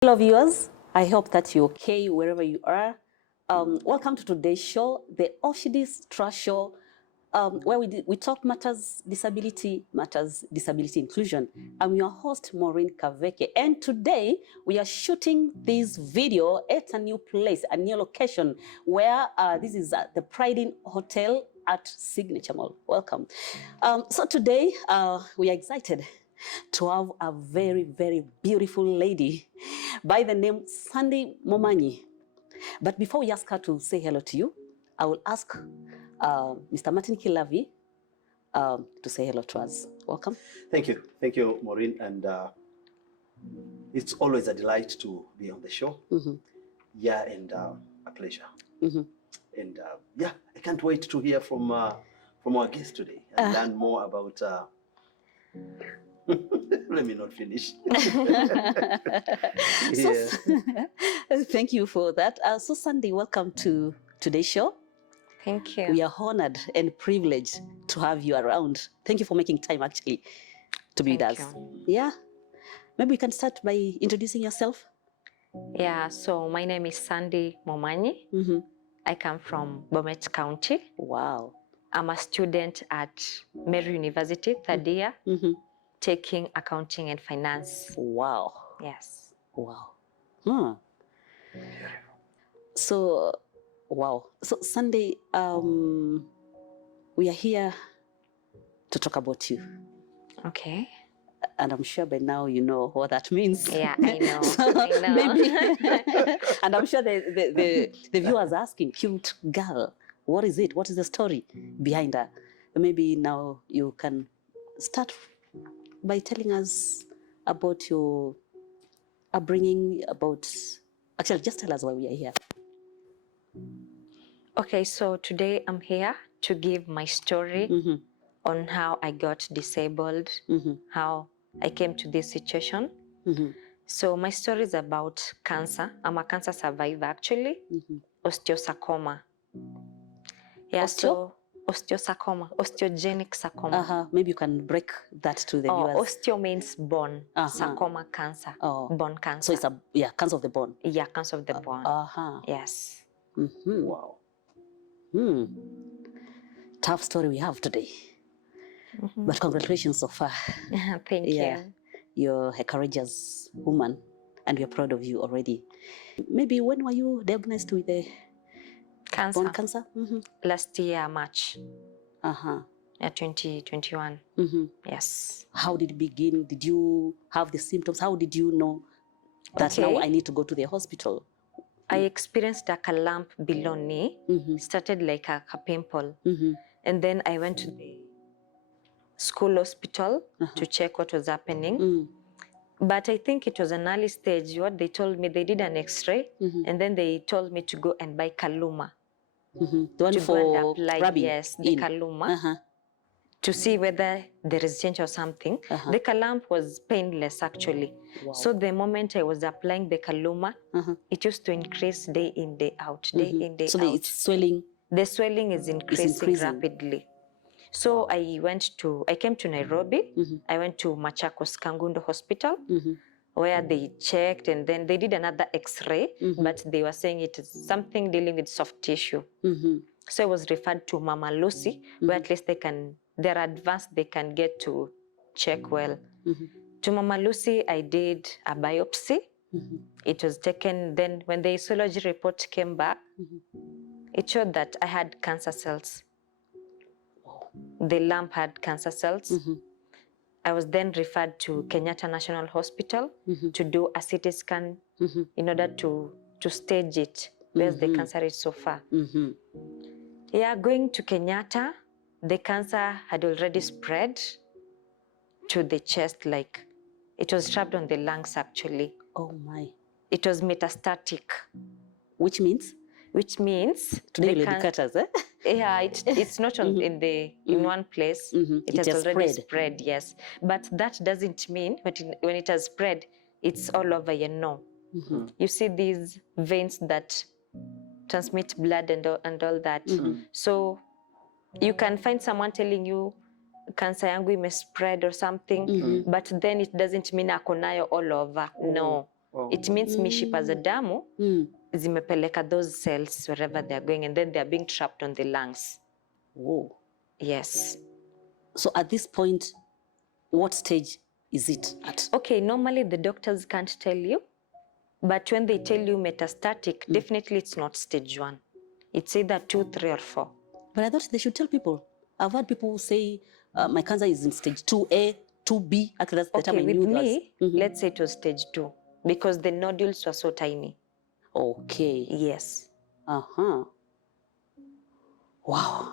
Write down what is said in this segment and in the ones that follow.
Hello viewers, I hope that you're okay wherever you are. Welcome to today's show, the Auschidys Trust Show, where we talk matters disability inclusion. I'm your host, Maureen Kaveke, and today we are shooting this video at a new place, a new location, where this is at the Pride Inn Hotel at Signature Mall. Welcome. So today we are excited to have a very, very beautiful lady by the name Sandy Momanyi. But before we ask her to say hello to you, I will ask Mr. Martin Kilavi to say hello to us. Welcome. Thank you, Maureen, and it's always a delight to be on the show. Yeah, and a pleasure. And yeah, I can't wait to hear from our guest today and learn more about. Let me not finish. Yeah. Thank you for that. So Sandy, welcome to today's show. Thank you. We are honored and privileged to have you around. Thank you for making time actually to be with us. Yeah. Maybe we can start by introducing yourself. Yeah, so my name is Sandy Momanyi. I come from Bomet County. Wow. I'm a student at Mary University, third year, taking accounting and finance. Wow. Yes. Wow. So, wow. So Sandy, we are here to talk about you. Okay. And I'm sure by now you know what that means. Yeah, I know. So I know. Maybe, and I'm sure the viewers are asking, cute girl, what is it? What is the story behind her? Maybe now you can start by telling us about your upbringing, actually just tell us why we are here. Okay, so today I'm here to give my story on how I got disabled, how I came to this situation. So my story is about cancer. I'm a cancer survivor actually, osteosarcoma. Yeah, so osteosarcoma, osteogenic sarcoma. Maybe you can break that to the viewers. Osteo means bone, sarcoma, cancer, bone cancer. So it's cancer of the bone. Yeah, cancer of the bone. Yes. Wow. Tough story we have today. But congratulations so far. Thank you. You're a courageous woman and we are proud of you already. Maybe when were you diagnosed with the bone cancer? Last year, March. Yeah, 2021. Yes. How did it begin? Did you have the symptoms? How did you know that now I need to go to the hospital? I experienced like a lump below knee, started like a pimple. And then I went to the school hospital to check what was happening. But I think it was an early stage. What they told me, they did an x-ray and then they told me to go and buy Kaluma. The one to for go and apply, rubbing yes, the Kaluma, to see whether there is change or something. The Kalump was painless actually. Wow. So the moment I was applying the Kaluma, it used to increase day in, day out, day in, day out. So it's swelling? The swelling is increasing rapidly. So I came to Nairobi. I went to Machakos Kangundo Hospital, where they checked and then they did another x-ray, but they were saying it is something dealing with soft tissue. So I was referred to Mama Lucy, where at least they're advanced, they can get to check well. To Mama Lucy, I did a biopsy. It was taken, then when the histology report came back, it showed that I had cancer cells. The lump had cancer cells. I was then referred to Kenyatta National Hospital to do a CT scan in order to stage it, where the cancer is so far. Yeah, going to Kenyatta, the cancer had already spread to the chest, like it was trapped on the lungs actually. Oh my. It was metastatic. Which means? Which means today will cut us, eh? Yeah, it's not on in one place. It has already spread, yes. But that doesn't mean when it has spread, it's all over, you know. You see these veins that transmit blood and all that. So you can find someone telling you cancer yangu ime spread or something, but then it doesn't mean ako nayo all over. No. Oh. It means mishipa za damu zimepeleka those cells wherever they are going, and then they are being trapped on the lungs. Whoa. Yes. So at this point, what stage is it at? Okay, normally the doctors can't tell you, but when they tell you metastatic, definitely it's not stage 1. It's either 2, 3, or 4. But I thought they should tell people. I've heard people say my cancer is in stage 2A, 2B. Actually, that's the time I Okay, knew with it was. me, let's say it was stage 2, because the nodules were so tiny. Okay. Yes. Uh-huh. Wow.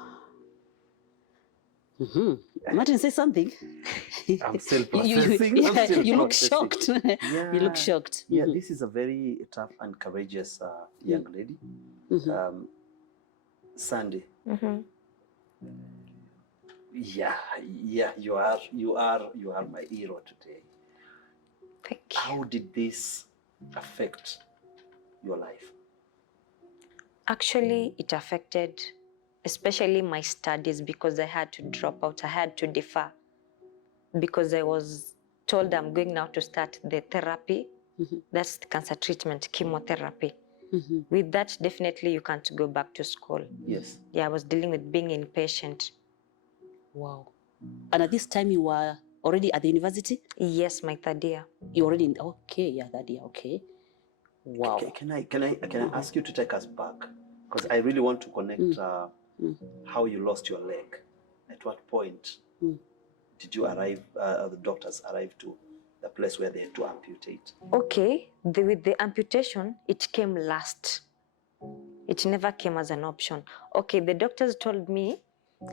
Martin, say something. I'm still processing. You look shocked. Yeah. You look shocked. Yeah, this is a very tough and courageous young lady. Sandy. Yeah, you are my hero today. Thank you. How did this affect your life? Actually, it affected especially my studies, because I had to drop out. I had to defer because I was told I'm going now to start the therapy. That's the cancer treatment, chemotherapy. With that, definitely you can't go back to school. Yes. Yeah, I was dealing with being inpatient. Wow. And at this time you were already at the university? Yes, my 3rd year. You already in, okay, yeah, that year, okay. Wow. Can I ask you to take us back? Because I really want to connect how you lost your leg. At what point did you arrive, the doctors arrived to the place where they had to amputate? Okay, with the amputation, it came last. It never came as an option. Okay, the doctors told me,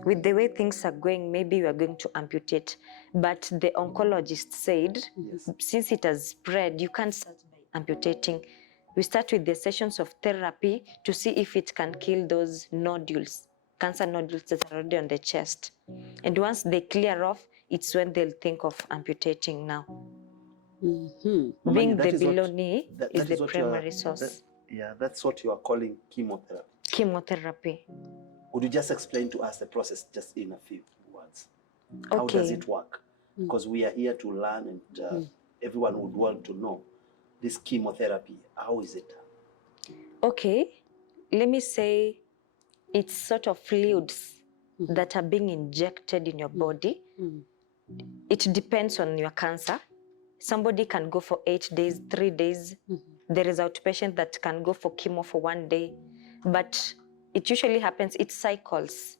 with the way things are going, maybe we are going to amputate. But the oncologist said, since it has spread, you can't start by amputating. We start with the sessions of therapy to see if it can kill those nodules, cancer nodules that are already on the chest. And once they clear off, it's when they'll think of amputating now. Being the below knee is the primary source. That's what you are calling chemotherapy. Chemotherapy. Would you just explain to us the process just in a few words? How does it work? Because we are here to learn, and everyone would want to know this chemotherapy. How is it done? Okay, let me say it's sort of fluids that are being injected in your body. It depends on your cancer. Somebody can go for 8 days, 3 days. There is outpatient that can go for chemo for 1 day. But it usually happens, it cycles.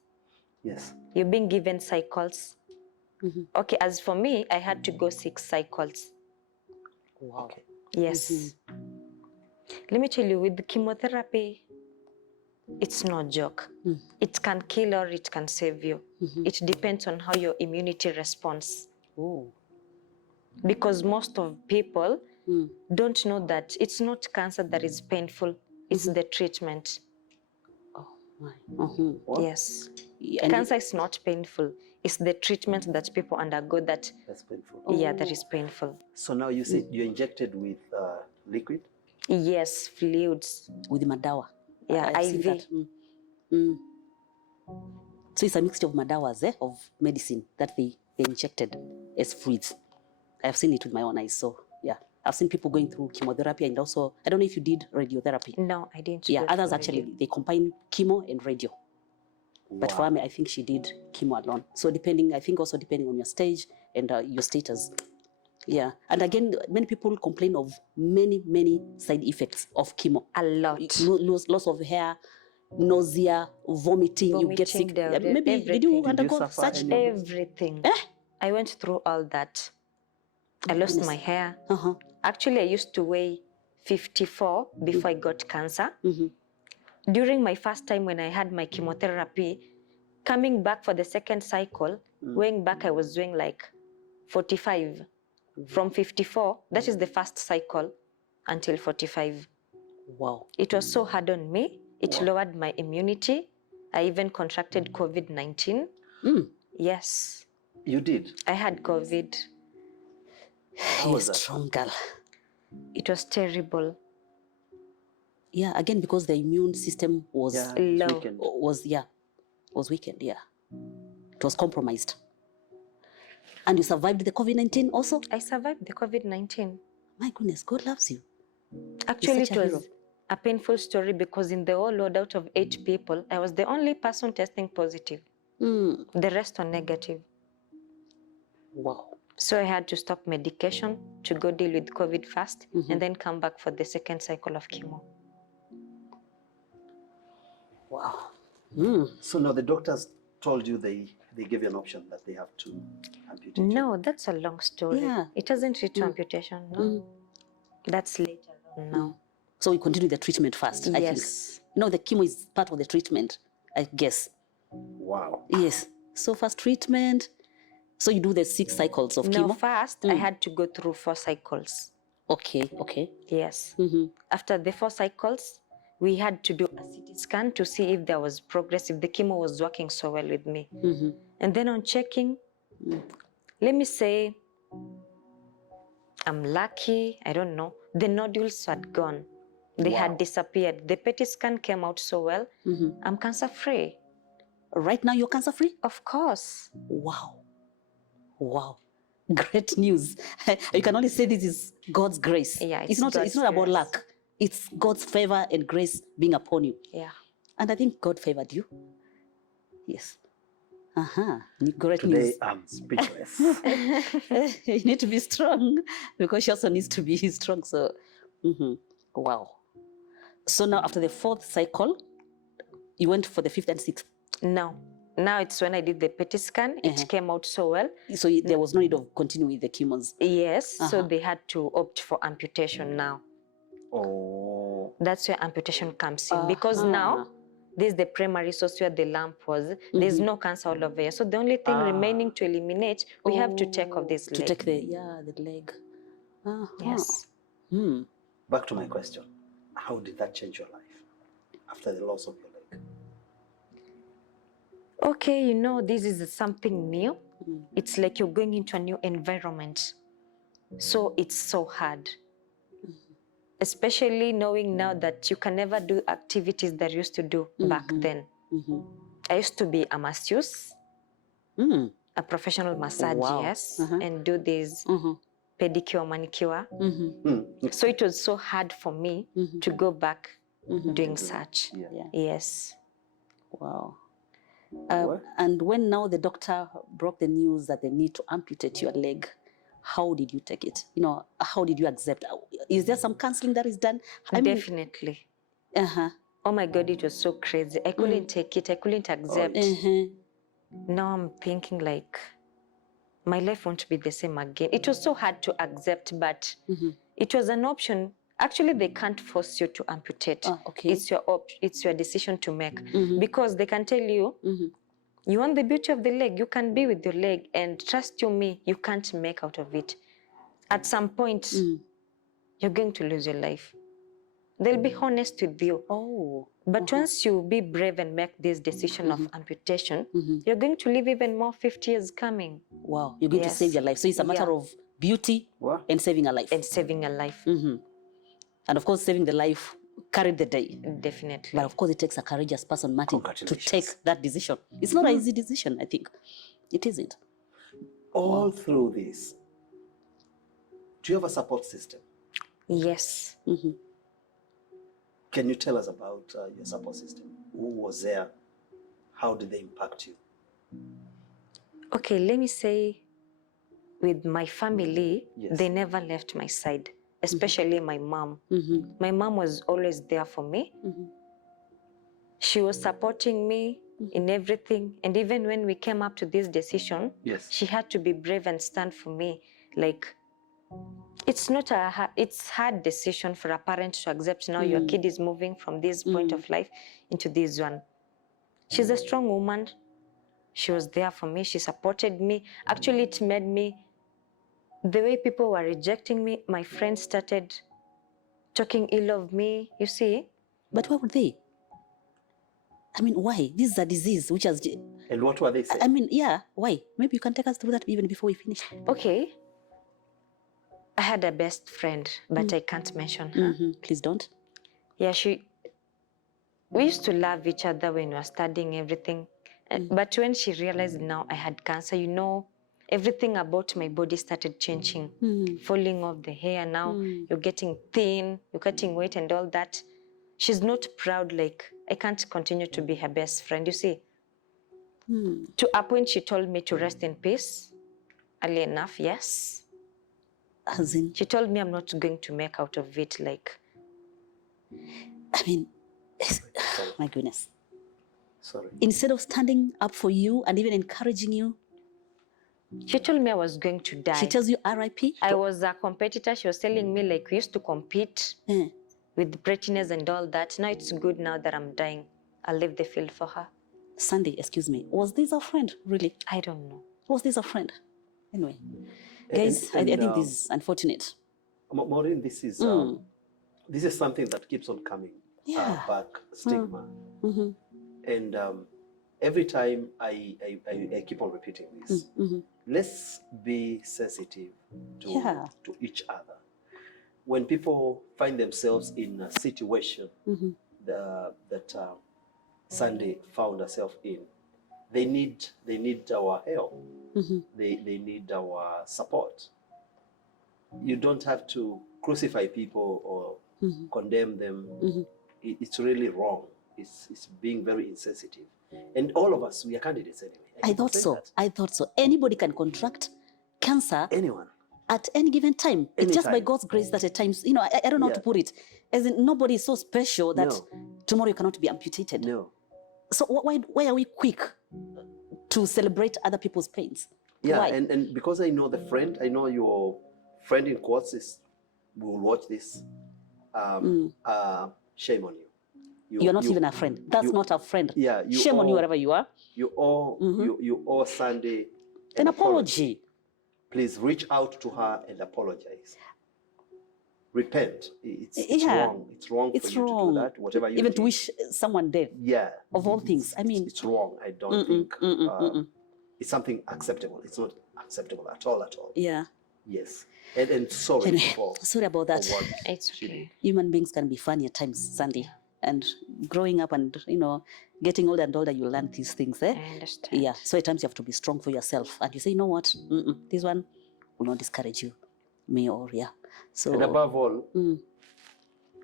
Yes. You're being given cycles. Okay, as for me, I had to go 6 cycles. Wow. Okay. Yes. Let me tell you, with the chemotherapy, it's no joke. It can kill or it can save you. It depends on how your immunity responds. Oh. Because most of people don't know that it's not cancer that is painful, it's the treatment. Oh my. Yes. Yeah, Cancer is not painful. It's the treatment that people undergo that's painful. Yeah, that is painful. So now you said you're injected with liquid? Yes, fluids. With madawa. Yeah, I've seen IV. that. So it's a mixture of madawas, of medicine that they injected as fluids. I've seen it with my own eyes. So yeah, I've seen people going through chemotherapy, and also, I don't know if you did radiotherapy. No, I didn't. Yeah, others actually, they combine chemo and radio. But for me, I think she did chemo alone. So depending, I think also depending on your stage and your status. Yeah. And again, many people complain of many side effects of chemo. A lot. Loss of hair, nausea, vomiting, you get sick. Maybe, did you undergo such? Everything. I went through all that. I lost my hair. Actually, I used to weigh 54 before I got cancer. During my first time when I had my chemotherapy, coming back for the second cycle, weighing back, I was weighing like 45. From 54, that is the first cycle, until 45. Wow. It was so hard on me. It lowered my immunity. I even contracted COVID-19. Yes. You did? I had COVID. How was that? Strong girl. It was terrible. Yeah, again, because the immune system was low. Was weakened, yeah. It was compromised. And you survived the COVID-19 also? I survived the COVID-19. My goodness, God loves you. Actually, such it a was hero. a painful story because in the whole world, out of 8 people, I was the only person testing positive. The rest were negative. Wow. So I had to stop medication to go deal with COVID first and then come back for the second cycle of chemo. Wow. So now the doctors told you they gave you an option that they have to amputate you. No, that's a long story. Yeah. It hasn't reached to amputation. No. That's later on now. So we continue the treatment first, I think. Yes. No, the chemo is part of the treatment, I guess. Wow. Yes. So first treatment. So you do the 6 cycles of No, chemo? first I had to go through 4 cycles. Okay, okay. Yes. After the 4 cycles, we had to do a CT scan to see if there was progress, if the chemo was working so well with me. And then on checking, let me say, I'm lucky, I don't know, the nodules had gone. They had disappeared. The PET scan came out so well. I'm cancer-free. Right now you're cancer-free? Of course. Wow. Wow. Great news. You can only say this is God's grace. Yeah, it's not about grace. luck. It's God's favor and grace being upon you. Yeah. And I think God favored you. Yes. Great Today news. I'm speechless. You need to be strong because she also needs to be strong. So, wow. So now after the 4th cycle, you went for the 5th and 6th. No. Now it's when I did the PET scan, it came out so well. So there was no need of continuing with the chemos. Yes, so they had to opt for amputation now. Oh. That's where amputation comes in because now this is the primary source where the lump was. There's no cancer all over here. So the only thing remaining to eliminate, we have to take off this leg. To take the leg. Yes. Back to my question. How did that change your life after the loss of your leg? Okay, you know, this is something new. It's like you're going into a new environment. So it's so hard. Especially knowing now that you can never do activities that you used to do back then. I used to be a masseuse, a professional massage, yes, and do this pedicure, manicure. So it was so hard for me to go back doing such. Yes. Wow. And when now the doctor broke the news that they need to amputate your leg, how did you take it? You know, how did you accept? Is there some counseling that is done? Definitely. Oh my God, it was so crazy. I couldn't take it. I couldn't accept. Now I'm thinking like, my life won't be the same again. It was so hard to accept, but it was an option. Actually, they can't force you to amputate. Okay. It's your decision to make. Because they can tell you, you want the beauty of the leg, you can be with your leg, and trust you me, you can't make out of it. At some point, you're going to lose your life. They'll be honest with you. But once you be brave and make this decision of amputation, you're going to live even more 50 years coming. Wow, you're going to save your life. So it's a matter of beauty and saving a life. And saving a life. And of course, saving the life carried the day. Definitely. But of course, it takes a courageous person, Martin, to take that decision. It's not an easy decision, I think. It isn't. All through this, do you have a support system? Yes. Can you tell us about your support system? Who was there? How did they impact you? Okay, let me say, with my family, they never left my side, especially my mom. My mom was always there for me. She was supporting me in everything. And even when we came up to this decision, she had to be brave and stand for me. Like, it's not it's hard decision for a parent to accept now your kid is moving from this point of life into this one. She's a strong woman. She was there for me. She supported me. Actually, it made me, the way people were rejecting me, my friends started talking ill of me, you see. But why would they? I mean, why? This is a disease which has... And what were they saying? I mean, yeah, why? Maybe you can take us through that even before we finish. Okay. I had a best friend, but I can't mention her. Please don't. Yeah, we used to love each other when we were studying everything. But when she realized now I had cancer, you know, everything about my body started changing, falling off the hair. Now you're getting thin, you're cutting weight and all that. She's not proud, like, I can't continue to be her best friend, you see. To a point, she told me to rest in peace. Early enough, yes. As in, She told me I'm not going to make out of it, like. I mean, my goodness. Sorry. Instead of standing up for you and even encouraging you, She told me I was going to die. she tells you RIP? I was a competitor. She was telling me, like, we used to compete with prettiness and all that. Now it's good now that I'm dying. I'll leave the field for her. Sunday, excuse me. Was this a friend, really? I don't know. Was this a friend? Anyway, guys, I think this is unfortunate. Maureen, this is something that keeps on coming back, stigma. And every time I keep on repeating this. Let's be sensitive to each other. When people find themselves in a situation that Sunday found herself in, they need our help. They need our support. You don't have to crucify people or condemn them. It's really wrong. It's being very insensitive. And all of us, we are candidates anyway. I thought so. I thought so. Anybody can contract cancer. Anyone. At any given time. It's just by God's grace that at times, you know, I don't know how to put it. As in, nobody is so special that tomorrow you cannot be amputated. No. So why are we quick to celebrate other people's pains? Yeah, why? and because I know the friend, I know your friend in quotes will watch this. Shame on you. You're not even a friend. That's not a friend. Yeah, shame on you wherever you are. You owe Sunday an apology. Please reach out to her and apologize. Repent. It's wrong. It's wrong for you to do that. Whatever you even did. to wish someone dead. Yeah. Of all things. I mean, it's wrong. I don't think it's something acceptable. It's not acceptable at all. Yeah. Yes. And sorry anyway, for sorry about that. It's okay. Human beings can be funny at times, Sandy. And growing up and, you know, getting older and older, you learn these things. I understand. Yeah. So at times you have to be strong for yourself. And you say, you know what? This one will not discourage you. Me or, So, and above all,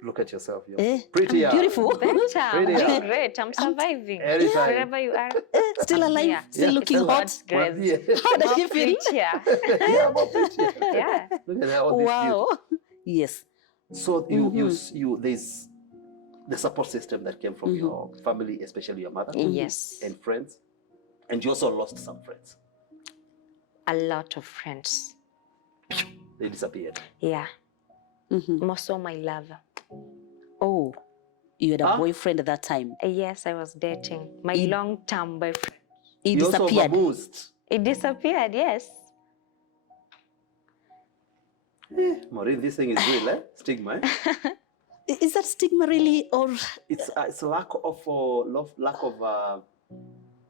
look at yourself. You're pretty young. Beautiful. Better. I'm doing great. I'm surviving. Wherever you are. Still alive. Still looking hot. Well, yeah. How does she feel? Yeah, more prettier. Yeah. Look at all this Wow. beauty. Yes. So you there's the support system that came from your family, especially your mother. Yes. And friends. And you also lost some friends. A lot of friends. They disappeared. Yeah. Most of my lover. Oh, you had a boyfriend at that time. Yes, I was dating my long-term boyfriend. He You also disappeared. vamoosed. It disappeared, yes. Maureen, this thing is real, eh? Stigma, eh? Is that stigma really, or It's a lack of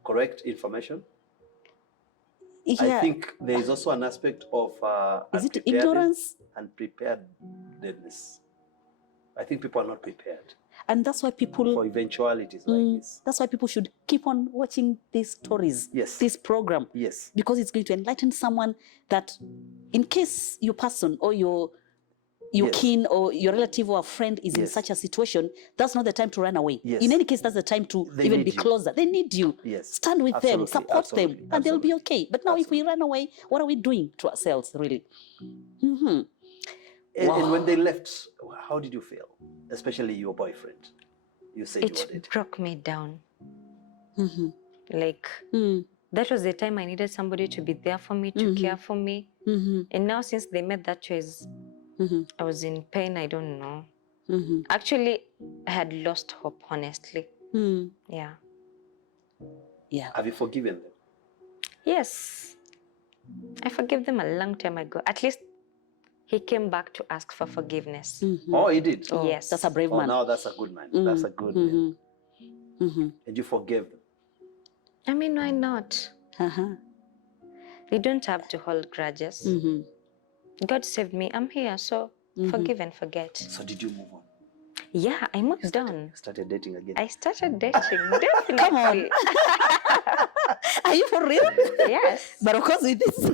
correct information. I think there is also an aspect of is it unpreparedness ignorance? and preparedness. I think people are not prepared And that's why people for eventualities like this. That's why people should keep on watching these stories. Yes. This program. Yes. Because it's going to enlighten someone that, in case your person or your kin or your relative or a friend is in such a situation, that's not the time to run away. Yes. In any case, that's the time to even be closer. They need you. Yes. Stand with them, support them, and they'll be okay. But now if we run away, what are we doing to ourselves, really? And when they left, how did you feel? Especially your boyfriend. You said you wanted. It broke me down. Like, that was the time I needed somebody to be there for me, to care for me. And now since they made that choice, I was in pain, I don't know. Actually, I had lost hope, honestly. Yeah. Yeah. Have you forgiven them? Yes. I forgave them a long time ago. At least he came back to ask for forgiveness. Oh, he did? Oh, yes. That's a brave man. Now that's a good man. That's a good man. And you forgave them? I mean, why not? We don't have to hold grudges. God saved me. I'm here, so forgive and forget. So did you move on? Yeah, I moved on. Started dating again? I started dating, definitely. Come on. Are you for real? Yes. But of course with this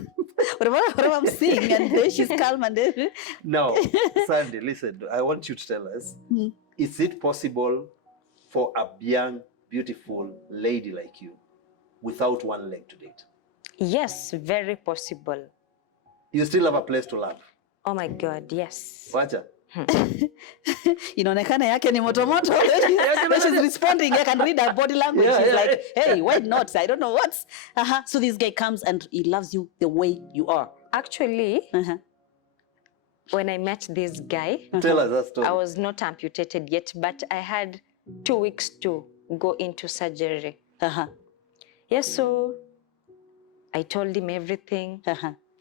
whatever I'm seeing, and then she's calm, and then Now, Sandy, listen, I want you to tell us, is it possible for a young, beautiful lady like you without one leg to date? Yes, very possible. You still have a place to love? Oh my God, yes. Wacha. inaonekana yake ni moto. She's responding. I can read her body language. Yeah, She's yeah, like, hey, why not? I don't know what's. So this guy comes and he loves you the way you are. Actually, when I met this guy, Tell us that story. I was not amputated yet, but I had 2 weeks to go into surgery. Yes, so I told him everything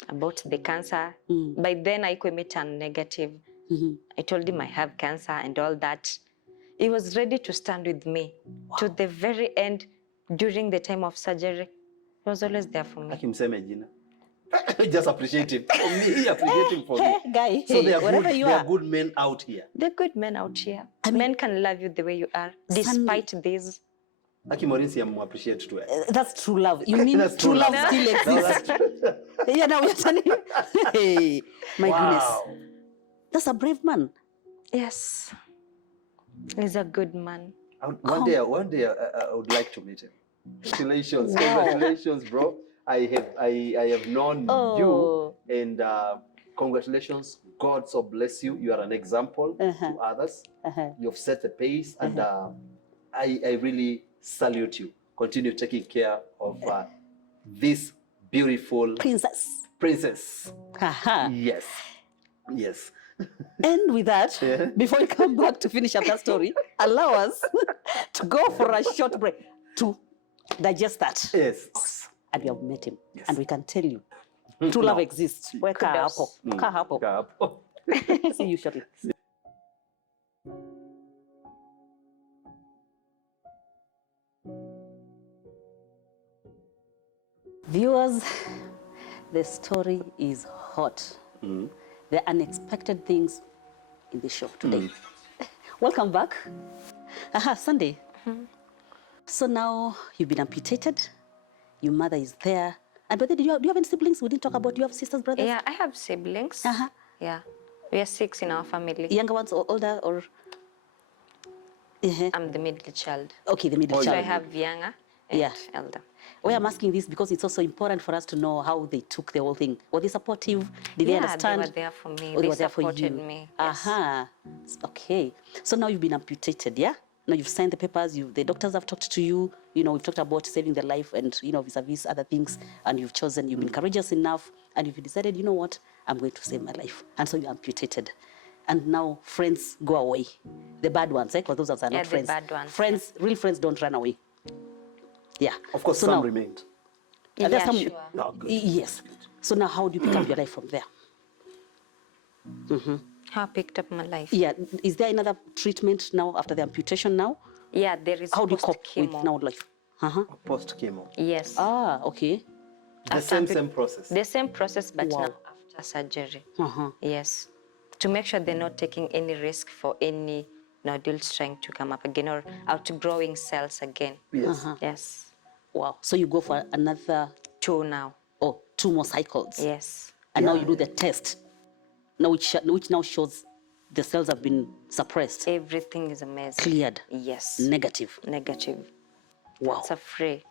about the cancer. By then, I turn negative. I told him I have cancer and all that. He was ready to stand with me to the very end. During the time of surgery, he was always there for me. Akimseme jina. Just appreciate him. For me, appreciate him for me. Guy, So they are wherever good, you they are. are good men out here. They're good men out here. Men can love you the way you are, despite this. Aki Maureen si appreciate too. That's true love. You mean That's true love still No, exists? that's Yeah, now we're telling you. Hey, my goodness. Wow. That's a brave man. Yes, he's a good man. One day I would like to meet him. Congratulations, Wow. congratulations, bro. I have known you, and congratulations. God so bless you. You are an example to others. You have set the pace, and I really salute you. Continue taking care of this beautiful princess. Yes, yes. And with that, before we come back to finish up that story, allow us to go for a short break to digest that. Yes. And we have met him. Yes. And we can tell you, true love exists. Kaa hapo. See you shortly. Viewers, the story is hot. The unexpected things in the show today. Welcome back. Sunday. So now you've been amputated. Your mother is there. And but do you have any siblings? We didn't talk about. Do you have sisters, brothers? Yeah, I have siblings. Yeah, we are 6 in our family. Younger ones or older or? I'm the middle child. Okay, the middle So I child. have younger and elder. Why I'm asking this because it's also important for us to know how they took the whole thing. Were they supportive? Did they understand? They were there for me. Or They were there for supported you? me. Yes. Okay. So now you've been amputated, yeah? Now you've signed the papers. The doctors have talked to you. You know, we've talked about saving their life and, you know, vis-a-vis other things. And you've chosen, you've been courageous enough. And you've decided, you know what? I'm going to save my life. And so you're amputated. And now friends go away. The bad ones, because those are not friends. The bad ones. Friends, real friends don't run away. Yeah. Of course, so some now, remained. Yeah, some, sure. Oh, good. Yes. So now how do you pick up your life from there? How I picked up my life. Yeah. Is there another treatment now after the amputation now? Yeah, there is How do you cope with post-chemo. now life? Post chemo. Yes. Okay. The same process. The same process, but Wow. now after surgery. Yes. To make sure they're not taking any risk for any nodules trying to come up again or outgrowing cells again. Yes. Yes. Wow. So you go for another 2 now. 2 more cycles. Yes. And now you do the test. Now which now shows the cells have been suppressed, Everything is amazing. cleared, Yes. negative. Negative. Wow. It's a free.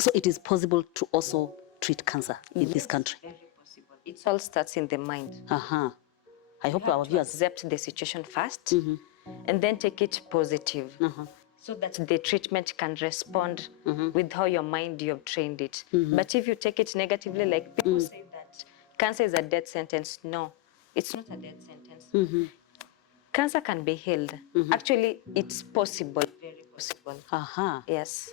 So it is possible to also treat cancer in this country. Very possible. It all starts in the mind. I hope our viewers. Accept the situation first and then take it positive so that the treatment can respond with how your mind you have trained it. But if you take it negatively, like people say that cancer is a death sentence, no, it's not a death sentence. Cancer can be healed. Actually, it's possible, very possible. Yes.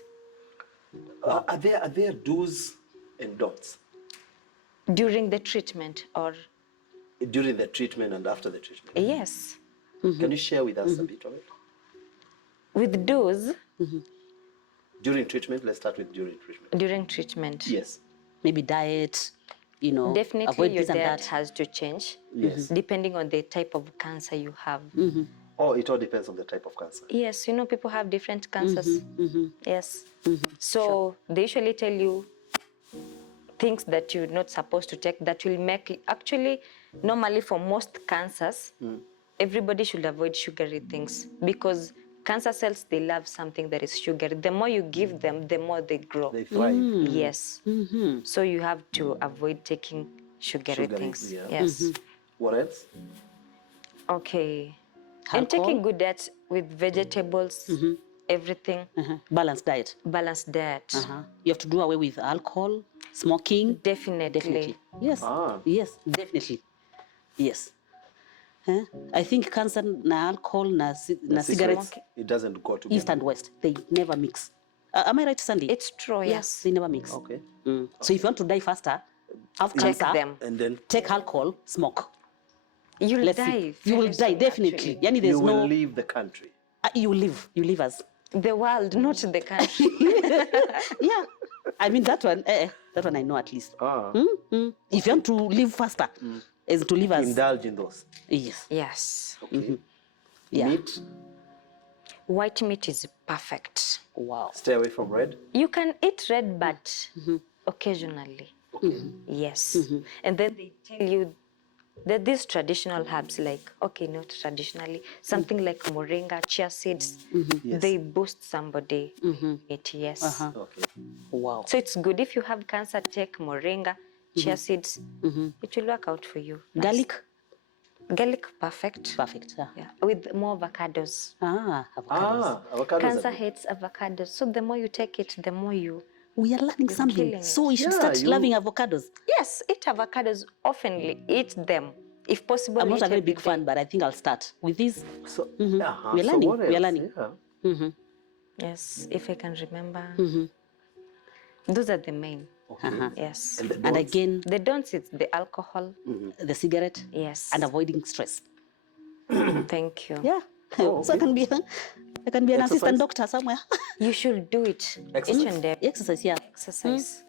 Are there do's and don'ts During the treatment or? during the treatment and after the treatment? Yes. Can you share with us a bit of it? With do's, During treatment, let's start with during treatment. during treatment. Yes. Maybe diet, you know, Definitely avoid your this and diet that. has to change Yes. depending on the type of cancer you have. Oh, it all depends on the type of cancer. Yes, you know, people have different cancers. Yes. So they usually tell you things that you're not supposed to take that will make, actually, normally for most cancers, everybody should avoid sugary things because cancer cells, they love something that is sugary. The more you give them, the more they grow. They thrive. Yes. So you have to avoid taking sugary things. Yeah. Yes. What else? Okay. And taking good diet with vegetables, everything. Balanced diet. Balanced diet. You have to do away with alcohol, smoking. Definitely. Yes. Yes, definitely. Yes. I think cancer na alcohol na cigarettes, it doesn't go together. east and west, they never mix. Am I right, Sandy? It's true, yes. They never mix. Okay. So if you want to die faster, have Check cancer, them. And then take alcohol, smoke. You'll Let's die. see. You will very die, soon, definitely. actually. Yani, there's you will no. leave the country. You live us. The world, not the country. Yeah. I mean, that one I know at least. If you want to live faster, is to live as. Indulge in those. Yes. Yes. Okay. Yeah. Meat. White meat is perfect. Wow. Stay away from red. You can eat red, but occasionally. Okay. Yes. And then they tell you that these traditional herbs, like, okay, not traditionally, something like moringa, chia seeds, Yes. they boost somebody. It, yes. Okay. Wow. So it's good if you have cancer, take moringa, chia seeds. It will work out for you. Garlic. Garlic, perfect. Perfect. Yeah. Yeah. With more avocados. Avocados. Avocados. Cancer hates avocados. So the more you take it, the more you... We are learning something. killing So we should Yeah, start you- loving avocados. Yes, eat avocados oftenly. Eat them. If possible, I'm not eat a very every big day. fan, but I think I'll start with this. So, We are so learning. what We are else? learning. Yeah. Yes, if I can remember. Those are the main. Okay. Yes. And the And don'ts? again, The don'ts, it's the alcohol. the cigarette Yes. and avoiding stress. Thank you. Yeah. So I can be an Exercise? assistant doctor somewhere. You should do it. Exercise? Each and every Exercise, yeah. exercise.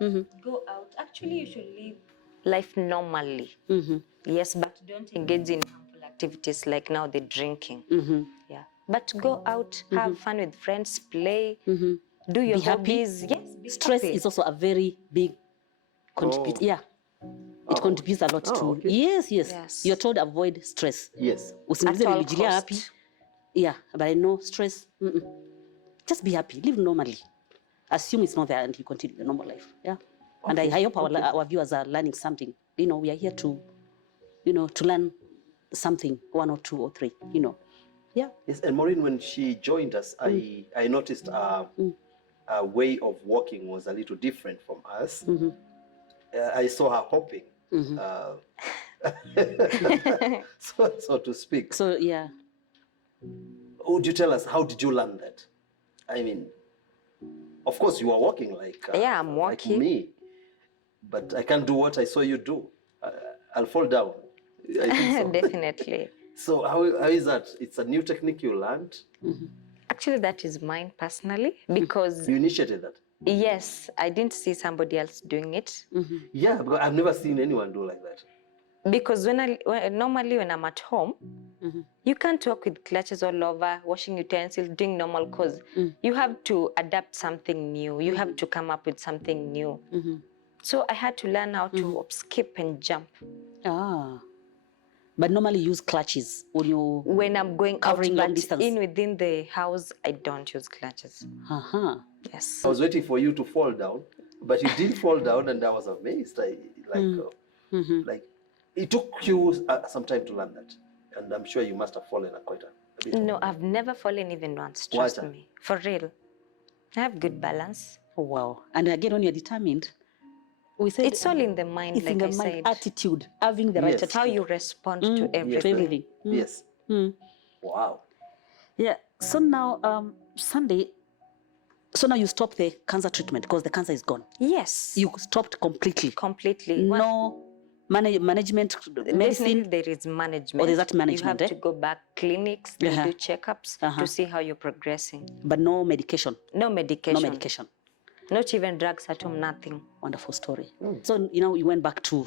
Go out. Actually, you should live life normally. Yes, but don't engage in harmful activities like now the drinking. Yeah. But go out, have fun with friends, play, do your Be happy. hobbies. Yes, be Stress happy. is also a very big contributor. Yeah. It contributes a lot to. okay. Yes. Yes. You're told avoid stress. Yes. Usiniulize At all nilijilia cost. happy. Yeah, but I know stress. Just be happy. Live normally. Assume it's not there and you continue your normal life. Yeah. And I hope our viewers are learning something. You know, we are here to, to learn something, 1 or 2 or 3, Yeah. Yes, and Maureen, when she joined us, I noticed a way of walking was a little different from us. I saw her hopping, so to speak. So, yeah. Would you tell us, how did you learn that? I mean, of course you are walking like Yeah, I'm like walking. me, but I can't do what I saw you do. I'll fall down. I think so. Definitely. So how is that? It's a new technique you learned. Actually, that is mine personally because, You initiated that. yes, I didn't see somebody else doing it. Yeah, because I've never seen anyone do like that. Because normally when I'm at home, you can't walk with clutches all over, washing utensils, doing normal cause. You have to adapt something new. You have to come up with something new. So I had to learn how to skip and jump. But normally use clutches when you. When I'm going Covering out, long but distance. within the house, I don't use clutches. Yes. I was waiting for you to fall down, but you didn't fall down, and I was amazed. Like it took you some time to learn that, and I'm sure you must have fallen quite a bit. No, I've never fallen even once, trust Water. me. For real. I have good balance. Oh, wow. And again, when you're determined, we said It's all in the mind, it's like in the I mind, said. attitude, having the right Yes. attitude. How you respond to everything. To everything. Yes. Wow. Yeah. So now, Sunday, so now you stop the cancer treatment because the cancer is gone. Yes. You stopped completely. completely. No management, Definitely medicine. there is management. Or there's that management, You have to go back clinics, they do checkups to see how you're progressing. But no medication. No medication. No medication. Not even drugs at home, nothing. Wonderful story. So, you went back to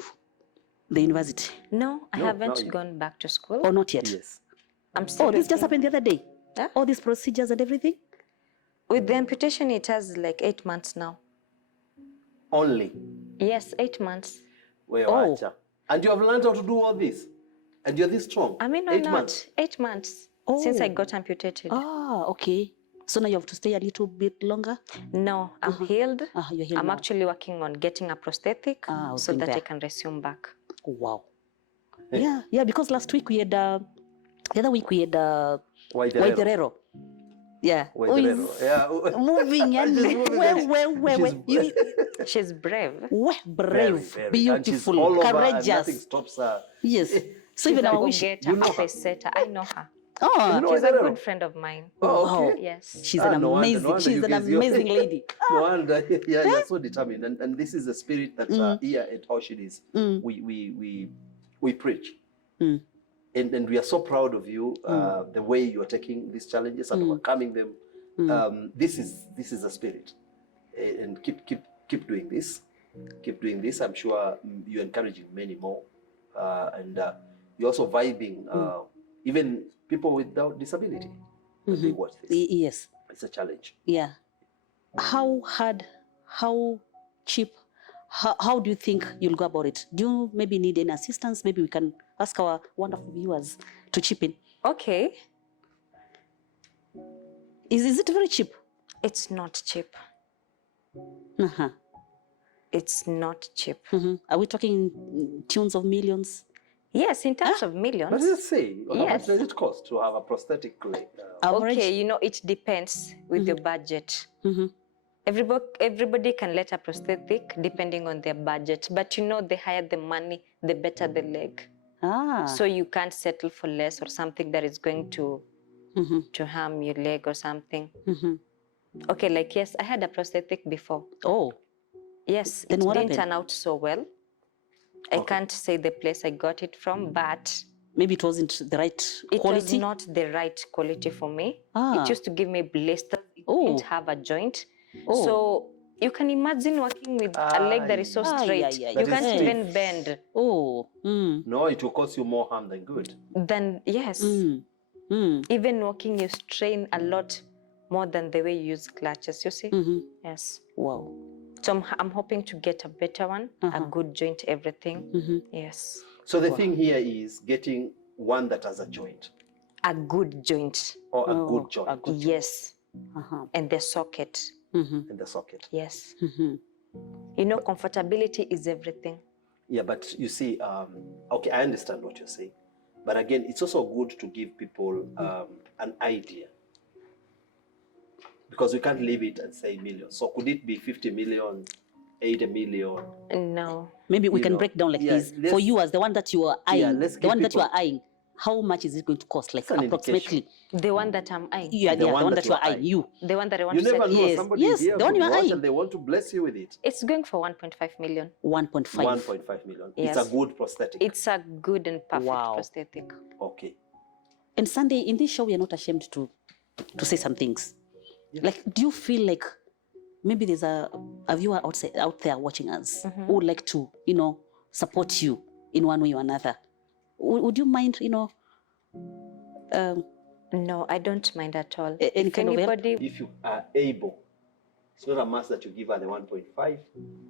the university. No, I No, haven't now you- gone back to school. Or not yet? Yes. I'm still Oh, this just looking- happened the other day? Huh? All these procedures and everything? With the amputation, it has like 8 months now. Only. Yes, 8 months. Wacha. And you have learned how to do all this? And you're this strong? I mean, no, 8 not. months? 8 months since I got amputated. Ah, okay. So now you have to stay a little bit longer? No, I'm healed. You're healed I'm now. actually working on getting a prosthetic so that I can resume back. Oh, wow. Yeah, because last week we had, the other week we had Waiterero. Yeah. Yeah. Moving and where. She's brave. Brave, very. beautiful, And she's all courageous. over and nothing stops her. Yes. So She's even a our wish. go-getter, You know a her? pace setter. I know her. Oh, You know She's a Waiterero? good friend of mine. Oh, okay. Yes. she's an No amazing. wonder She's you an guys- amazing lady. No wonder. Yeah, you're so determined. And this is the spirit that here at Auschidys we preach. And we are so proud of you, the way you are taking these challenges and overcoming them. This is the spirit. And keep doing this. Keep doing this. I'm sure you're encouraging many more. And you're also vibing even people without disability when they watch this. Yes. It's a challenge. Yeah. How hard, how cheap, how do you think you'll go about it? Do you maybe need any assistance? Maybe we can ask our wonderful viewers to chip in. Okay. Is it very cheap? It's not cheap. Uh-huh. It's not cheap. Are we talking tunes of millions? Yes, in terms of millions. But let's say, how Yes. much does it cost to have a prosthetic leg? Average? Okay, you know, it depends with your budget. Everybody can let a prosthetic depending on their budget, but you know, the higher the money, the better the leg. So you can't settle for less or something that is going to harm your leg or something. Okay, like yes, I had a prosthetic before. Oh. Yes, Then it what didn't happened? turn out so well. I can't say the place I got it from, but Maybe it wasn't the right it quality? was not the right quality for me. Ah. It used to give me blisters. It Oh. didn't have a joint. Oh. So you can imagine working with a leg that is so straight. yeah. You That is can't stiff. even bend. Oh. No, it will cause you more harm than good. Then yes, even walking you strain a lot more than the way you use clutches, you see? Yes. Wow. So I'm hoping to get a better one, a good joint, everything. Yes. So the thing here is getting one that has a joint A good joint. or a good joint Yes. And the socket. in the socket. Yes. You know, comfortability is everything. Yeah, but you see, okay, I understand what you're saying. But again, it's also good to give people an idea. Because we can't leave it and say millions. So could it be 50 million, 80 million? No. Maybe we You can know, break down like yeah, this. let's- For you as the one that you are eyeing, Yeah, let's the give one that you people- are eyeing, how much is it going to cost? Like It's an approximately. The one that I'm eyeing. Yeah, The the one one that that you are you are eyeing. You. The one that I want You to never set. know, Yes, somebody yes, here the one could you are watch eyeing. and they want to bless you with it. It's going for 1.5 million. 1.5. 1.5 million. Yes. It's a good prosthetic. It's a good and perfect Wow. prosthetic. Okay. And Sunday, in this show, we are not ashamed to say some things. Yeah. Like, do you feel like maybe there's a viewer out there watching us who would like to, support you in one way or another? Would you mind, No, I don't mind at all. Any If kind of help? anybody, If you are able, it's not a must that you give her the 1.5.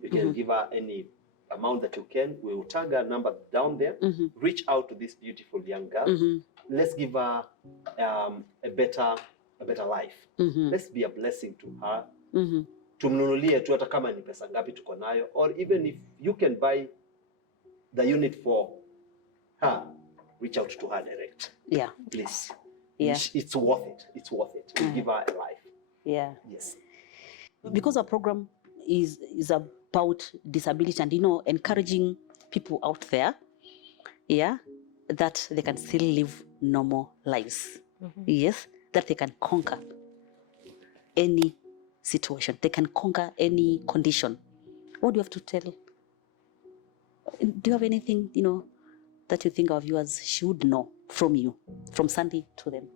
You can give her any amount that you can. We will tag her number down there. Reach out to this beautiful young girl. Let's give her a better life. Let's be a blessing to her. Tumnunulie tu hata kama ni pesa ngapi tuko nayo, or even if you can buy the unit for her, reach out to her direct. Yeah. Please. Yeah. It's worth it. It's worth it. We give her a life. Yeah. Yes. Because our program is about disability and, encouraging people out there, that they can still live normal lives. Yes, that they can conquer any situation. They can conquer any condition. What do you have to tell? Do you have anything, that you think our viewers should know from you, from Sandy to them?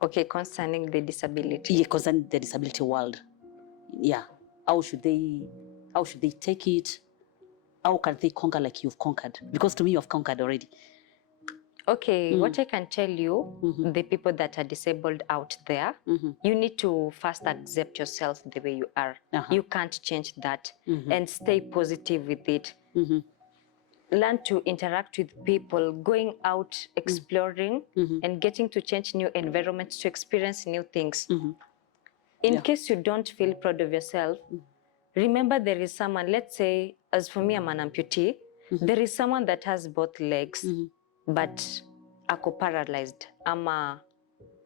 okay, concerning the disability. Yeah, concerning the disability world. Yeah. How should they take it? How can they conquer like you've conquered? Because to me, you have conquered already. Okay, what I can tell you, the people that are disabled out there, you need to first accept yourself the way you are. You can't change that, and stay positive with it. Learn to interact with people, going out, exploring, and getting to change new environments, to experience new things. In case you don't feel proud of yourself, remember there is someone, let's say, as for me, I'm an amputee, there is someone that has both legs, but ako paralyzed. Ama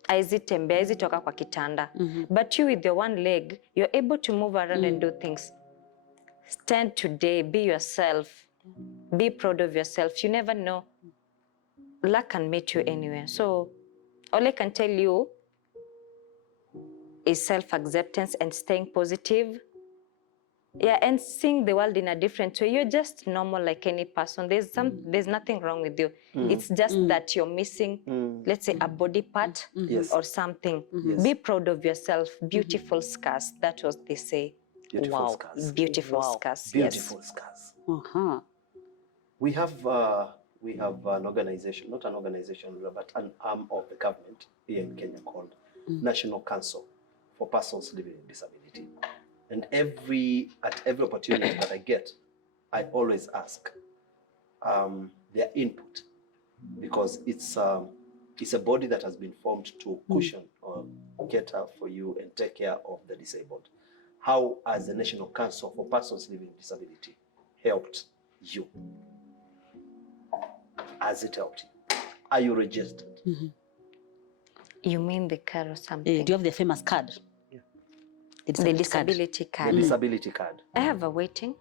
aizi tembea, aizi toka kwa kitanda. But you with your one leg, you're able to move around and do things. Stand today, be yourself. Be proud of yourself. You never know. Luck can meet you anywhere. So all I can tell you is self-acceptance and staying positive. Yeah, and seeing the world in a different way. You're just normal like any person. There's nothing wrong with you. It's just that you're missing, let's say, a body part or something. Be proud of yourself. Beautiful scars. That's what they say. Beautiful scars. Beautiful scars. Beautiful scars. We have an organization, not an organization, but an arm of the government here in Kenya called National Council for Persons Living with Disability. And at every opportunity that I get, I always ask their input, because it's a body that has been formed to cushion or cater for you and take care of the disabled. How has the National Council for Persons Living with Disability helped you? Has it helped you? Are you registered? You mean the card or something? Do you have the famous card? The disability card. The disability card. I have a waiting.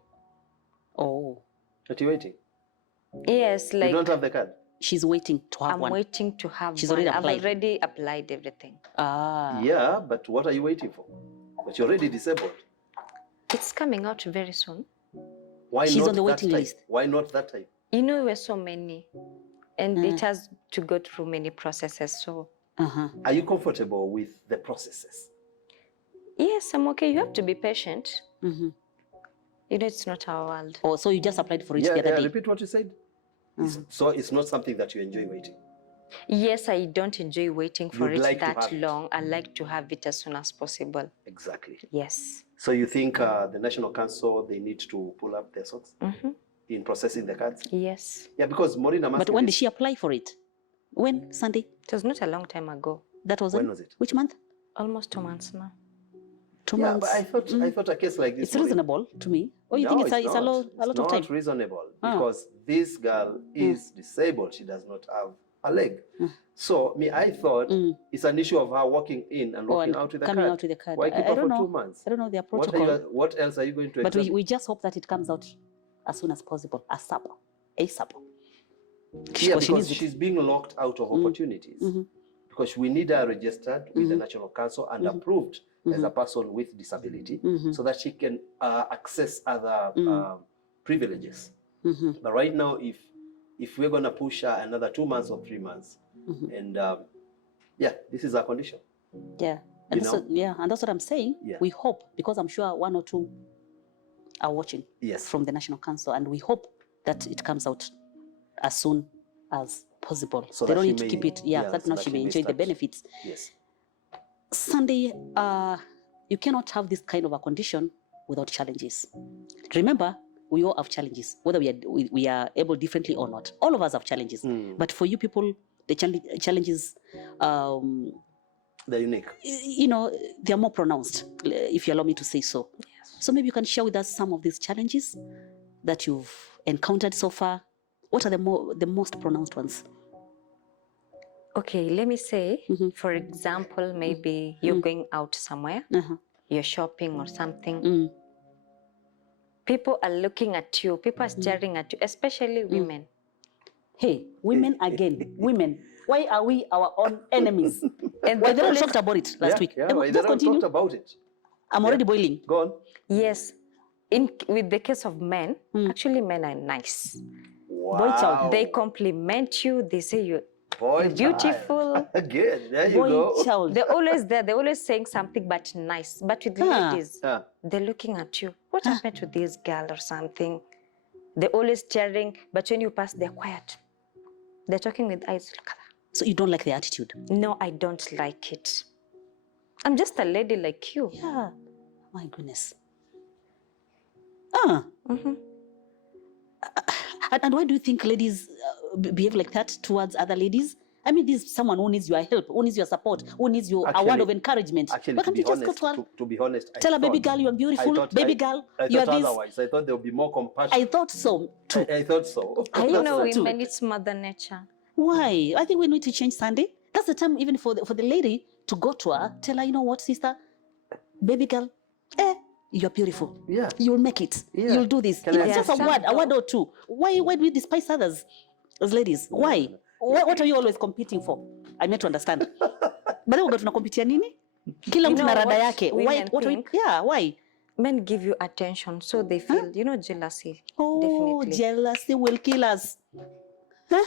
Oh. Are you waiting? Yes, like... You don't have the card? She's waiting to have one. I'm waiting to have She's one. already applied. I've already applied everything. Yeah, but what are you waiting for? But you're already disabled. It's coming out very soon. Why She's not on the waiting that list. Time? Why not that time? You know, we're so many. And it has to go through many processes, so... Are you comfortable with the processes? Yes, I'm okay. You have to be patient. You know, it's not our world. Oh, so you just applied for it the other day? Repeat what you said. So it's not something that you enjoy waiting? Yes, I don't enjoy waiting for You'd it like that long. I like to have it as soon as possible. Exactly. Yes. So you think the National Council, they need to pull up their socks in processing the cards? Yes. Yeah, because Maureen, But when did she apply for it? When? Sunday? It was not a long time ago. That was When was it? Which month? Almost 2 months now. 2 months. But I thought a case like this... It's reasonable to me. Or you think it's a lot of time? It's not reasonable, because this girl is disabled. She does not have a leg. So I thought it's an issue of her walking in and walking out with the card. Coming out with the card. Why keep her for 2 months? I don't know their protocol. What else are you going to But examine? we just hope that it comes out as soon as possible. ASAP. Yeah, because she's being locked out of opportunities. Because we need her registered with the National Council and approved as a person with disability, so that she can access other privileges. But right now, if we're going to push her another 2 months or 3 months, and this is our condition. Yeah. And that's what I'm saying. Yeah. We hope, because I'm sure 1 or 2 are watching from the National Council, and we hope that it comes out as soon as possible. So they that don't she need to may- keep it. yeah, That so now that she she may may enjoy the start. benefits. Yes. Sunday, you cannot have this kind of a condition without challenges. Remember, we all have challenges, whether we are able differently or not. All of us have challenges. But for you people, the challenges, They're unique. they're more pronounced, if you allow me to say so. Yes. So maybe you can share with us some of these challenges that you've encountered so far. What are the most pronounced ones? Okay, let me say, for example, maybe you're going out somewhere, you're shopping or something. People are looking at you, people are staring at you, especially women. Hey, women again, women. Why are we our own enemies? And Why they they don't always- talked about it last week? Yeah, Just they don't continue. talk about it. I'm already boiling. Go on. Yes, with the case of men, actually men are nice. Boy child. They compliment you, they say you're Boy beautiful. child. Again, there you Boy go. child. They're always there, they're always saying something but nice. But with ladies, they're looking at you. What happened to this girl or something? They're always staring, but when you pass, they're quiet. They're talking with eyes. So you don't like the attitude? No, I don't like it. I'm just a lady like you. Yeah. My goodness. And why do you think ladies behave like that towards other ladies? I mean, this is someone who needs your help, who needs your support, who needs your a word of encouragement. Actually, Why can't you just go to her? to be honest, Tell her, baby girl, you're beautiful. Baby girl, you are this. Otherwise, I thought there would be more compassion. I thought so too. I thought so. You know, women, it's mother nature. Why? I think we need to change Sunday. That's the time even for the lady to go to her, tell her, you know what, sister, baby girl, you're beautiful. Yeah. You'll make it. Yeah. You'll do this. Can I Just a word or two. Why do we despise others as ladies? Why? What are you always competing for? I need to understand. But then tunakompitia nini? Kila mtu na rada yake. Why? Men give you attention, so they feel, jealousy. Oh, definitely. Jealousy will kill us. Huh?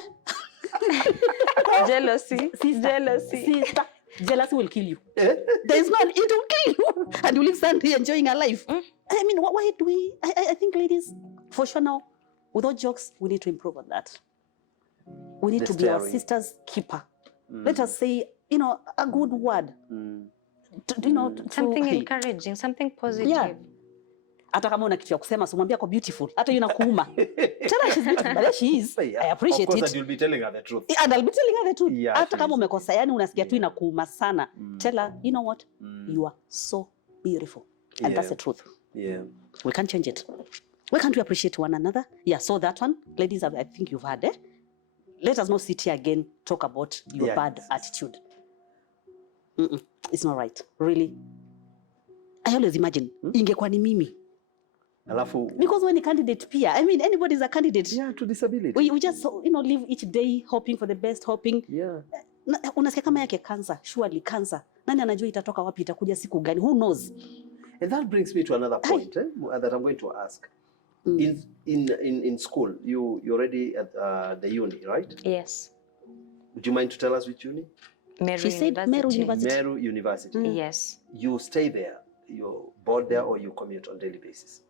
Jealousy. Sister. Jealousy will kill you. There is none. It will kill you. And you live Sunday enjoying your life. I mean, why do we... I think, ladies, for sure now, without jokes, we need to improve on that. We need to be our sister's keeper. Let us say, a good word. Something encouraging, something positive. Yeah. Hata kama una kitu ya kusema, so mwambie ako beautiful. Hata yuna kuuma. Tell her she's beautiful, but she is. I appreciate it. Of course, and you'll be telling her the truth. And I'll be telling her the truth. Yeah, hata kama umekosa, yani unasikia tu inakuuma sana. Tell her, you know what? You are so beautiful. And that's the truth. Yeah. We can't change it. Why can't we appreciate one another? Yeah, so that one, ladies, I think you've had, Let us not sit here again, talk about your bad attitude. It's not right, really. I always imagine, ingekuwa ni mimi. Because when a candidate peer, I mean, anybody is a candidate. Yeah, to disability. We just, live each day hoping for the best, hoping. Yeah. Unasikia kama yake cancer, surely cancer. Nani anajua itatoka wapi, itakuja siku gani? Who knows? And that brings me to another point that I'm going to ask. In school, you're already at the uni, right? Yes. Would you mind to tell us which uni? She said Meru University. Meru University. Yes. You stay there, you board there, or you commute on a daily basis?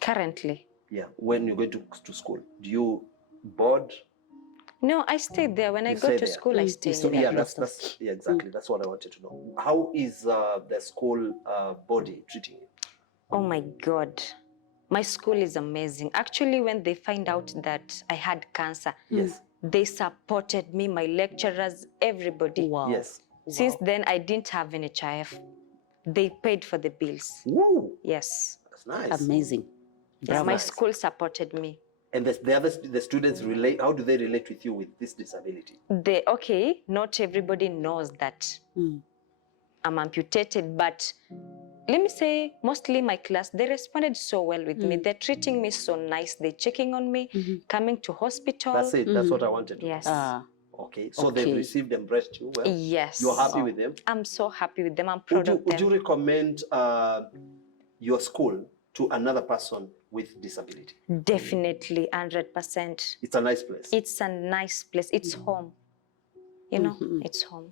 Currently. Yeah. When you're going to school, do you board? No, I stayed there. When I go to school, I stay there. Yeah, that's exactly. That's what I wanted to know. How is the school body treating you? Oh my God. My school is amazing. Actually, when they find out that I had cancer, they supported me, my lecturers, everybody. Wow. Yes. Since then, I didn't have NHIF. They paid for the bills. Woo. Yes. That's nice. Amazing. Yes, my school supported me. And the students relate. How do they relate with you with this disability? Not everybody knows that I'm amputated, but let me say, mostly my class, they responded so well with me. They're treating me so nice. They're checking on me, coming to hospital. That's it. That's what I wanted to know. Yes. Okay. So they've received and embraced you well? Yes. You're happy with them? I'm so happy with them. I'm proud of them. Would you recommend your school to another person with disability? Definitely, 100%. It's a nice place. It's a nice place. It's home. It's home.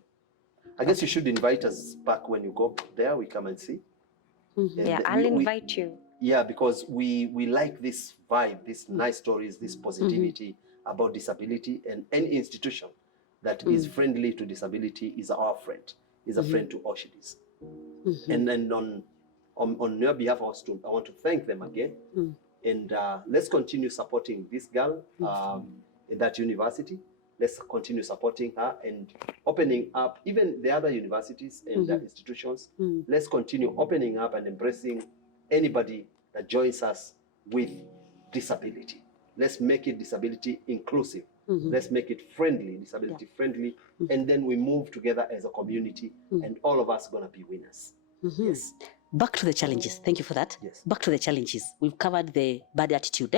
I guess you should invite us back when you go there. We come and see. Yeah, I'll invite you. Yeah, because we like this vibe, these nice stories, this positivity about disability, and any institution that is friendly to disability is our friend, is a friend to Auschidys. And then on your behalf, I want to thank them again. And let's continue supporting this girl in that university. Let's continue supporting her and opening up even the other universities and institutions. Let's continue opening up and embracing anybody that joins us with disability. Let's make it disability inclusive. Let's make it friendly, disability friendly. And then we move together as a community and all of us are going to be winners. Yes. Back to the challenges. Thank you for that. Yes. Back to the challenges. We've covered the bad attitude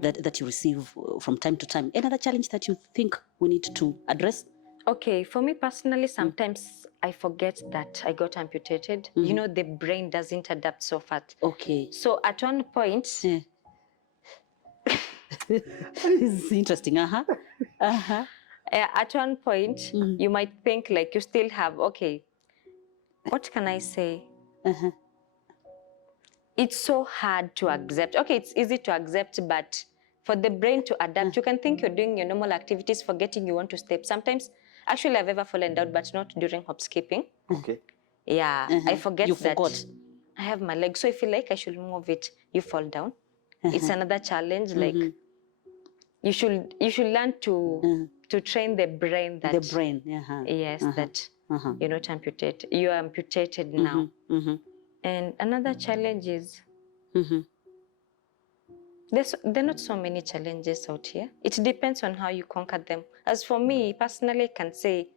that you receive from time to time. Another challenge that you think we need to address? Okay, for me personally, sometimes I forget that I got amputated. The brain doesn't adapt so fast. Okay. So at one point... This is interesting. At one point, you might think like you still have, what can I say? It's so hard to accept. Okay, it's easy to accept, but for the brain to adapt. You can think you're doing your normal activities, forgetting you want to step. Sometimes, actually, I've ever fallen down, but not during hop skipping. Okay. Yeah, I forget You that forgot. I have my leg. So I feel like I should move it. You fall down. It's another challenge. Like you should learn to train the brain that The brain. yes, that you're not amputated. You are amputated now. And another challenge is there are not so many challenges out here. It depends on how you conquer them. As for me, personally, I can say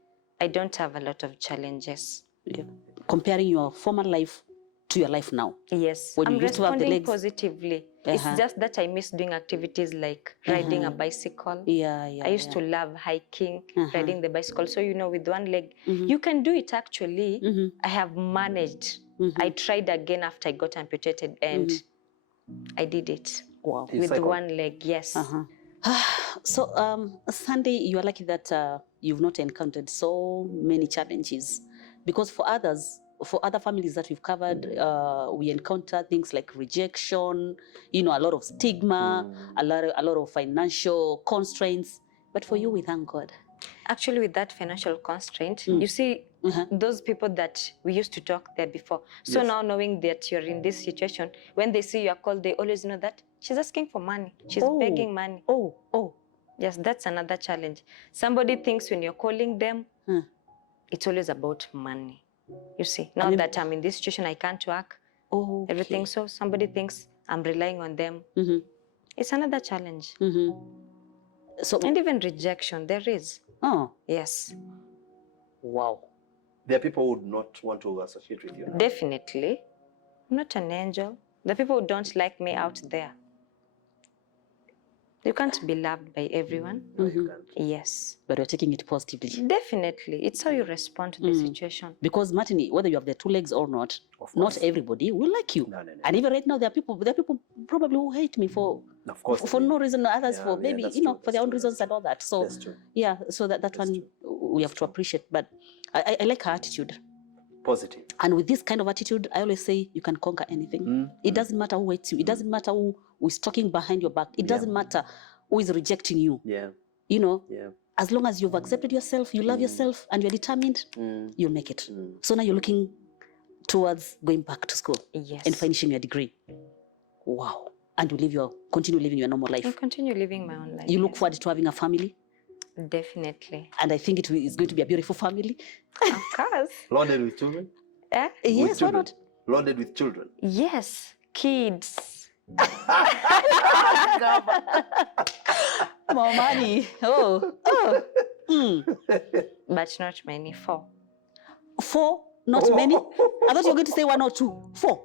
I don't have a lot of challenges. Yeah. Comparing your former life to your life now. Yes, When I'm you used to have the responding legs. positively. It's just that I miss doing activities like riding a bicycle. Yeah. I used to love hiking, riding the bicycle. So, with one leg, you can do it actually. I have managed. I tried again after I got amputated and I did it. Wow. With cycled? one leg, yes. So, Sandy, you are lucky that you've not encountered so many challenges, because for other families that we've covered, we encounter things like rejection, a lot of stigma, a lot of financial constraints. But for you, we thank God. Actually, with that financial constraint, you see, those people that we used to talk there before. So now knowing that you're in this situation, when they see your call, they always know that she's asking for money. She's begging money. Oh. Yes, that's another challenge. Somebody thinks when you're calling them, it's always about money. You see, now that I'm in this situation, I can't work, everything. So somebody thinks I'm relying on them. It's another challenge. So, and even rejection, there is. Oh. Yes. Wow. There are people who would not want to associate with you now. Definitely. I'm not an angel. The people who don't like me out there. You can't be loved by everyone. No, you can't. Yes. But you're taking it positively. Definitely. It's how you respond to the situation. Because, Martin, whether you have the two legs or not, not everybody will like you. No. And even right now, there are people probably who hate me for no reason, others for maybe, for their own reasons and all that. So, that's true. Yeah, so that one we have to appreciate. But I like her attitude. Positive. And with this kind of attitude, I always say you can conquer anything. It doesn't matter who hates you. It doesn't matter who is talking behind your back. It doesn't matter who is rejecting you. Yeah. As long as you've accepted yourself, you love yourself, and you're determined, you'll make it. So now you're looking towards going back to school and finishing your degree. Wow. And you continue living your normal life. I continue living my own life. You look forward to having a family. Definitely. And I think it is going to be a beautiful family. Of course. Loaded with children? Yes, why not? Loaded with children? Yes, kids. More money. But not many. 4. 4? Not many? I thought you were going to say 1 or 2. 4.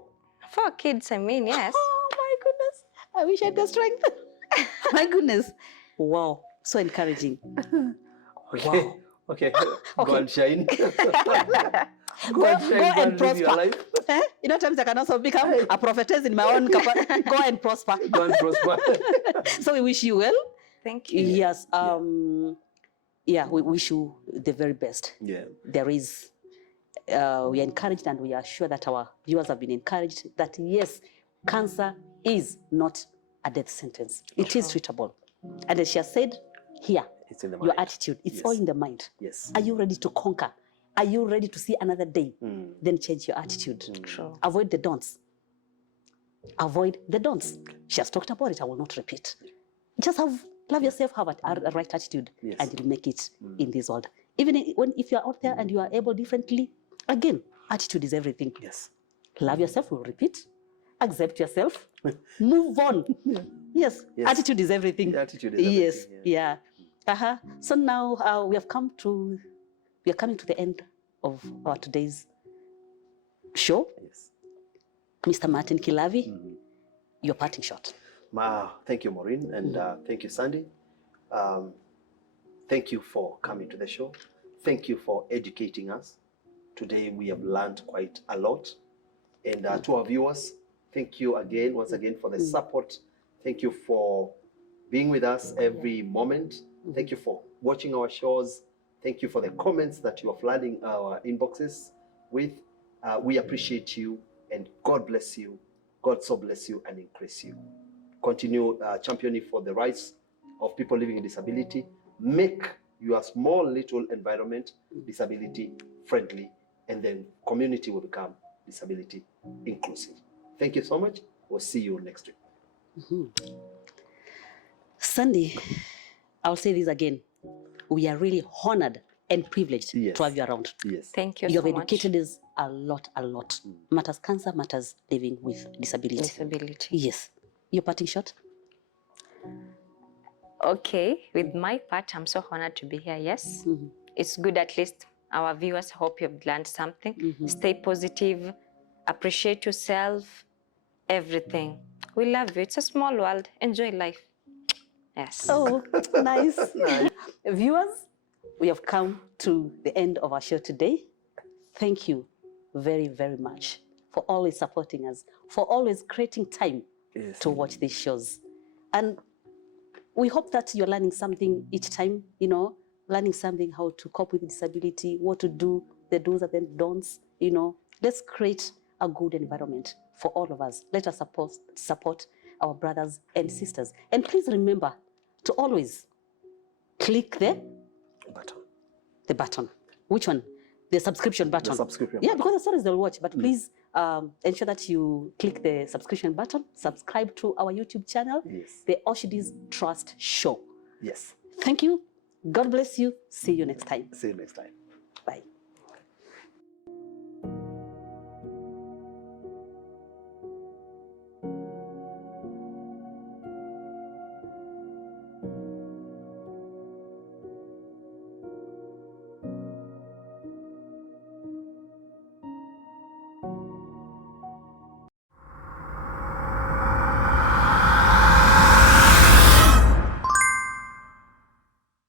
4 kids, I mean, yes. Oh my goodness. I wish I had the strength. My goodness. Wow. So encouraging. Okay. Wow. Okay. Go and shine. Go and prosper. Times I can also become a prophetess in my own capacity. Go and prosper. Go and prosper. So we wish you well. Thank you. Yes. We wish you the very best. Yeah. There is, we are encouraged, and we are sure that our viewers have been encouraged that yes, cancer is not a death sentence. It is treatable. And as she has said here, it's in the mind. Your attitude, it's all in the mind. Yes. Are you ready to conquer? Are you ready to see another day? Then change your attitude. True. Avoid the don'ts. Avoid the don'ts. She has talked about it. I will not repeat. Just love yourself, have a right attitude, and you'll make it in this world. Even if you're out there and you are able differently, again, attitude is everything. Yes. Love yourself, we'll repeat. Accept yourself. Move on. Yes. Attitude is everything. Attitude is everything. Yes. Yeah. So now we are coming to the end of our today's show. Yes. Mr. Martin Kilavi, your parting shot. Thank you, Maureen, and thank you, Sandy. Thank you for coming to the show. Thank you for educating us. Today we have learned quite a lot. And to our viewers, thank you once again for the support. Thank you for being with us every moment. Thank you for watching our shows. Thank you for the comments that you are flooding our inboxes with. We appreciate you, and God bless you. God so bless you and increase you. continue championing for the rights of people living with disability. Make your small little environment disability friendly, and then community will become disability inclusive. Thank you so much. We'll see you next week. Sandy, I'll say this again. We are really honored and privileged to have you around. Yes. Thank you You have so much. educated us a lot. Matters cancer, matters living with disability. Yes. Your parting shot? Okay, with my part, I'm so honored to be here. Yes, it's good. At least our viewers, hope you've learned something. Stay positive, appreciate yourself, everything. We love you. It's a small world. Enjoy life. Yes. Oh, nice. Viewers, we have come to the end of our show today. Thank you very, very much for always supporting us, for always creating time to watch these shows. And we hope that you're learning something each time, you know, learning something, how to cope with disability, what to do, the do's and the don'ts, you know. Let's create a good environment for all of us. Let us support our brothers and sisters. And please remember to always click the button. Which one? The subscription button. The subscription button. Because the stories they'll watch, but please ensure that you click the subscription button, subscribe to our YouTube channel, the Auschidys Trust Show. Yes. Thank you. God bless you. See you next time. See you next time. Bye.